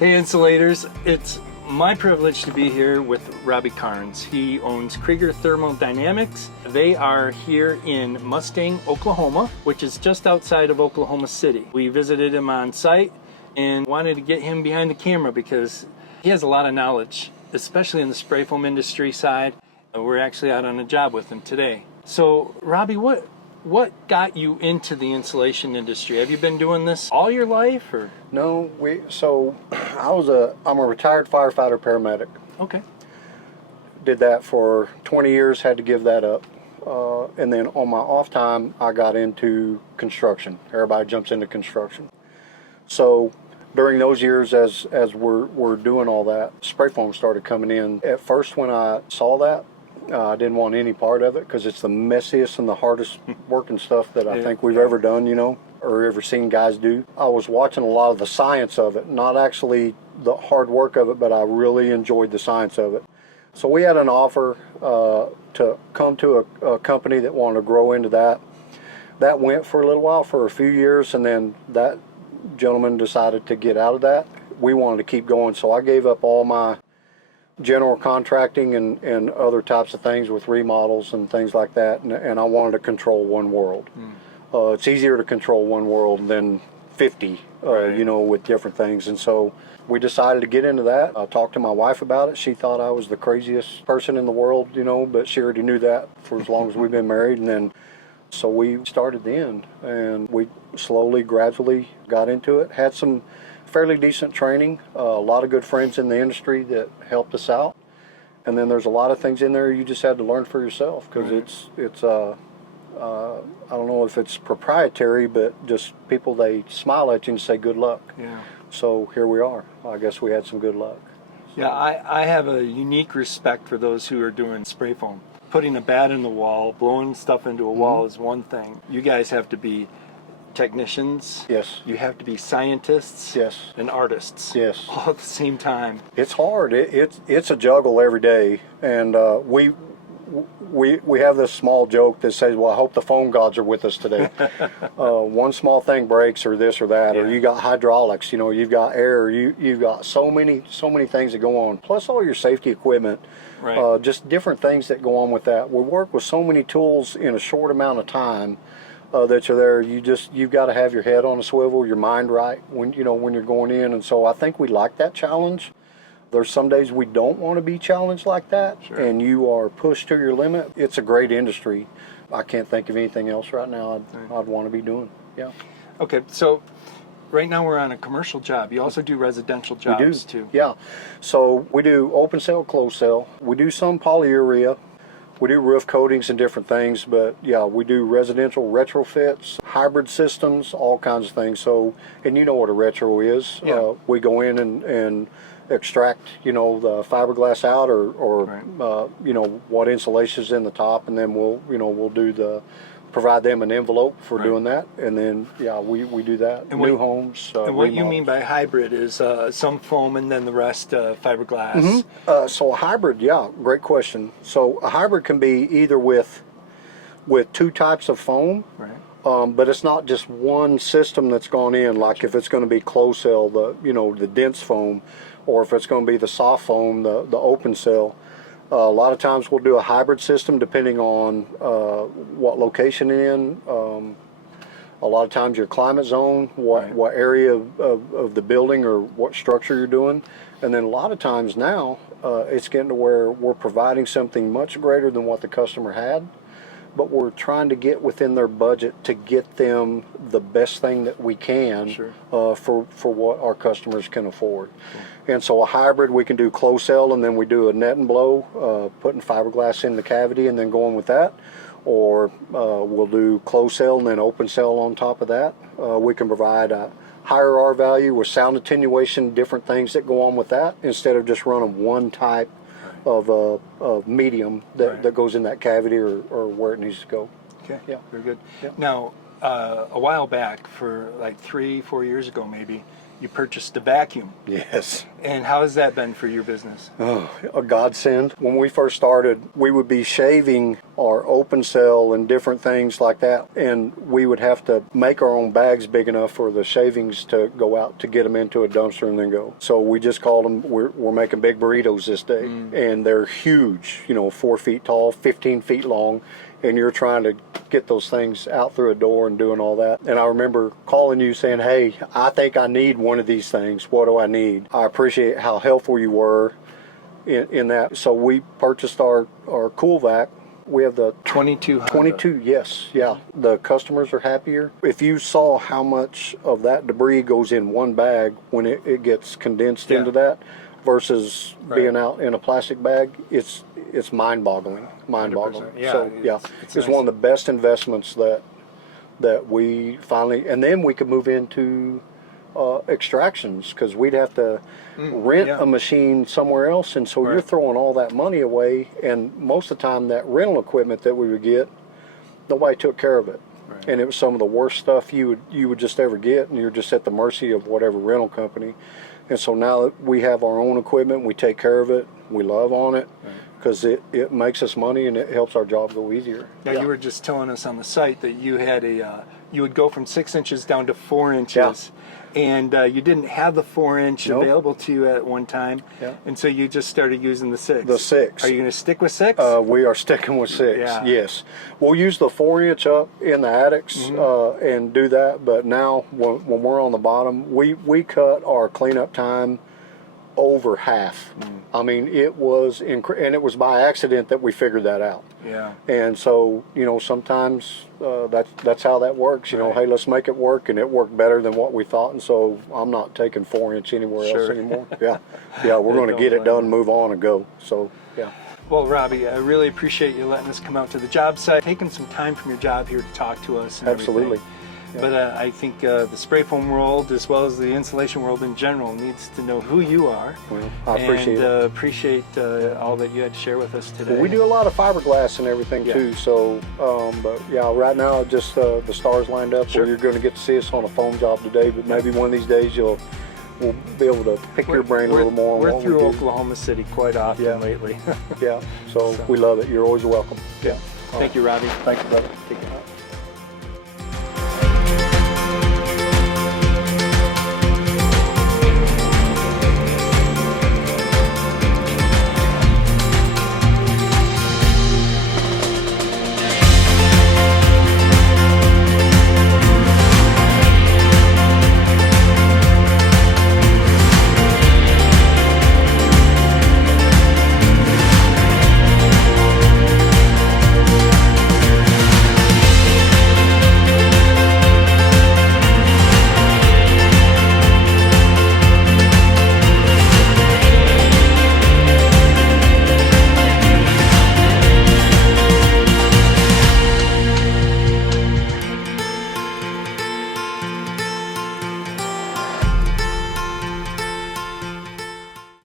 Hey Insulators, it's my privilege to be here with Robbie Carnes. He owns Krieger Thermodynamics. They are here in Mustang, Oklahoma, which is just outside of Oklahoma City. We visited him on site and wanted to get him behind the camera because he has a lot of knowledge, especially in the spray foam industry side. We're actually out on a job with him today. So Robbie, what got you into the insulation industry? Have you been doing this all your life, or? No, I'm a retired firefighter paramedic. Okay. Did that for 20 years, had to give that up. And then on my off time, I got into construction. Everybody jumps into construction. So during those years, as we're doing all that, spray foam started coming in. At first, when I saw that, I didn't want any part of it because it's the messiest and the hardest working stuff that I think we've ever done, or ever seen guys do. I was watching a lot of the science of it, not actually the hard work of it, but I really enjoyed the science of it. So we had an offer to come to a company that wanted to grow into that. That went for a little while, for a few years, and then that gentleman decided to get out of that. We wanted to keep going, so I gave up all my general contracting and other types of things with remodels and things like that, and I wanted to control one world. It's easier to control one world than 50, Right. with different things, and so we decided to get into that. I talked to my wife about it. She thought I was the craziest person in the world, but she already knew that for as long as we've been married, and then so we started then, and we slowly, gradually got into it. Had some fairly decent training, a lot of good friends in the industry that helped us out, and then there's a lot of things in there you just had to learn for yourself because it's I don't know if it's proprietary, but just people, they smile at you and say good luck. Yeah. So here we are. I guess we had some good luck. Yeah, I have a unique respect for those who are doing spray foam. Putting a bat in the wall, blowing stuff into a wall is one thing. You guys have to be technicians. Yes. You have to be scientists. Yes. And artists. Yes. All at the same time. It's hard. It's a juggle every day, and we have this small joke that says, well, I hope the foam gods are with us today. One small thing breaks, or this or that, or you got hydraulics, you've got air, you've got so many things that go on, plus all your safety equipment, Right. just different things that go on with that. We work with so many tools in a short amount of time that you're there. You've got to have your head on a swivel, your mind right when you're going in, and so I think we like that challenge. There's some days we don't want to be challenged like that, and you are pushed to your limit. It's a great industry. I can't think of anything else right now I'd want to be doing. Yeah. Okay, so right now we're on a commercial job. You also do residential jobs too. Yeah. So we do open cell, closed cell. We do some polyurea. We do roof coatings and different things, but yeah, we do residential retrofits, hybrid systems, all kinds of things. So, and you know what a retro is. Yeah. We go in and extract, the fiberglass out or what insulation is in the top, and then we'll provide them an envelope for doing that, and then we do that. And New homes. And what you mean by hybrid is some foam and then the rest fiberglass. So a hybrid, great question. So a hybrid can be either with two types of foam, Right. but it's not just one system that's gone in. Like if it's going to be closed cell, the dense foam, or if it's going to be the soft foam, the open cell. A lot of times we'll do a hybrid system depending on what location you're in. A lot of times your climate zone, what area of the building or what structure you're doing. And then a lot of times now it's getting to where we're providing something much greater than what the customer had, but we're trying to get within their budget to get them the best thing that we can for what our customers can afford. And so a hybrid, we can do closed cell, and then we do a net and blow, putting fiberglass in the cavity and then going with that. Or we'll do closed cell and then open cell on top of that. We can provide a higher R value with sound attenuation, different things that go on with that, instead of just running one type of medium that goes in that cavity or where it needs to go. Okay. Yeah. Very good. Yeah. Now, a while back, for like 3-4 years ago maybe, you purchased a vacuum. Yes. And how has that been for your business? Oh, a godsend. When we first started, we would be shaving our open cell and different things like that, and we would have to make our own bags big enough for the shavings to go out to get them into a dumpster and then go. So we just called them, we're making big burritos this day, and they're huge, 4 feet tall, 15 feet long, and you're trying to get those things out through a door and doing all that. And I remember calling you saying, hey, I think I need one of these things. What do I need? I appreciate how helpful you were in that. So we purchased our CoolVac. We have the 22 Honda. 22, yes, yeah. The customers are happier. If you saw how much of that debris goes in one bag when it gets condensed into that versus being out in a plastic bag, it's mind-boggling. Yeah, So yeah, it's it's nice. one of the best investments that we finally, and then we could move into extractions, because we'd have to rent a machine somewhere else, and so you're throwing all that money away, and most of the time that rental equipment that we would get, nobody took care of it. And it was some of the worst stuff you would just ever get, and you're just at the mercy of whatever rental company. And so now that we have our own equipment, we take care of it, we love on it, because it makes us money and it helps our job go easier. Now, you were just telling us on the site that you had you would go from 6 inches down to 4 inches, and you didn't have the 4-inch available to you at one time, and so you just started using the 6. The 6. Are you going to stick with 6? We are sticking with 6. Yes, we'll use the 4-inch up in the attics and do that. But now when we're on the bottom, we cut our cleanup time over half. I mean, it was and it was by accident that we figured that out. Yeah. And so sometimes that's how that works. Hey, let's make it work, and it worked better than what we thought. And so I'm not taking 4-inch anywhere else anymore. We're going to get it done, move on, and go. So yeah. Well, Robbie, I really appreciate you letting us come out to the job site, taking some time from your job here to talk to us. And Absolutely. everything. But I think the spray foam world, as well as the insulation world in general, needs to know who you are. Well, I appreciate it. Appreciate all that you had to share with us today. Well, we do a lot of fiberglass and everything too. So, but yeah, right now just the stars lined up where you're going to get to see us on a foam job today. But maybe one of these days we'll be able to pick your brain a little more. On We're what through we do. Oklahoma City quite often lately. So we love it. You're always welcome. Thank you, Robbie. Thank you, brother. Take care.